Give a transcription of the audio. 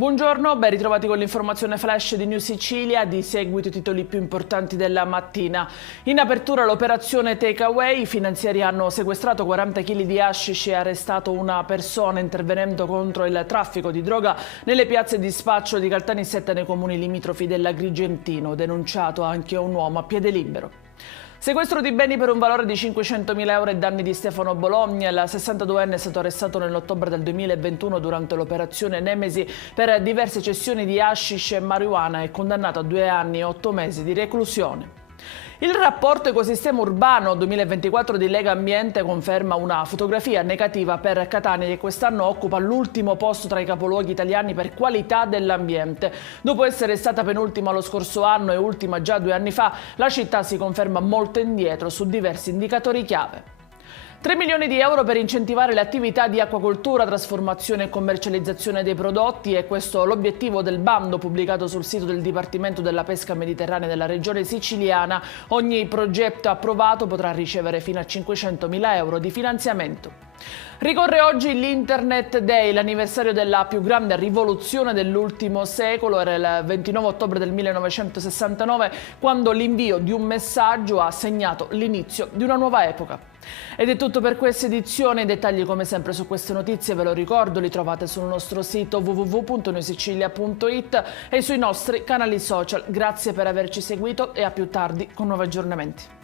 Buongiorno, ben ritrovati con l'informazione flash di New Sicilia. Di seguito i titoli più importanti della mattina. In apertura l'operazione Takeaway, i finanzieri hanno sequestrato 40 kg di hashish e arrestato una persona intervenendo contro il traffico di droga nelle piazze di spaccio di Caltanissetta nei comuni limitrofi dell'Agrigentino. Denunciato anche un uomo a piede libero. Sequestro di beni per un valore di 500.000 euro e danni di Stefano Bologna. Il 62enne è stato arrestato nell'ottobre del 2021 durante l'operazione Nemesi per diverse cessioni di hashish e marijuana e condannato a 2 anni e 8 mesi di reclusione. Il rapporto Ecosistema Urbano 2024 di Lega Ambiente conferma una fotografia negativa per Catania, che quest'anno occupa l'ultimo posto tra i capoluoghi italiani per qualità dell'ambiente. Dopo essere stata penultima lo scorso anno e ultima già 2 anni fa, la città si conferma molto indietro su diversi indicatori chiave. 3 milioni di euro per incentivare le attività di acquacoltura, trasformazione e commercializzazione dei prodotti. È questo l'obiettivo del bando pubblicato sul sito del Dipartimento della Pesca Mediterranea della Regione Siciliana. Ogni progetto approvato potrà ricevere fino a 500.000 euro di finanziamento. Ricorre oggi l'Internet Day, l'anniversario della più grande rivoluzione dell'ultimo secolo. Era il 29 ottobre del 1969, quando l'invio di un messaggio ha segnato l'inizio di una nuova epoca. Ed è tutto per questa edizione. I dettagli come sempre su queste notizie, ve lo ricordo, li trovate sul nostro sito www.newsicilia.it e sui nostri canali social. Grazie per averci seguito e a più tardi con nuovi aggiornamenti.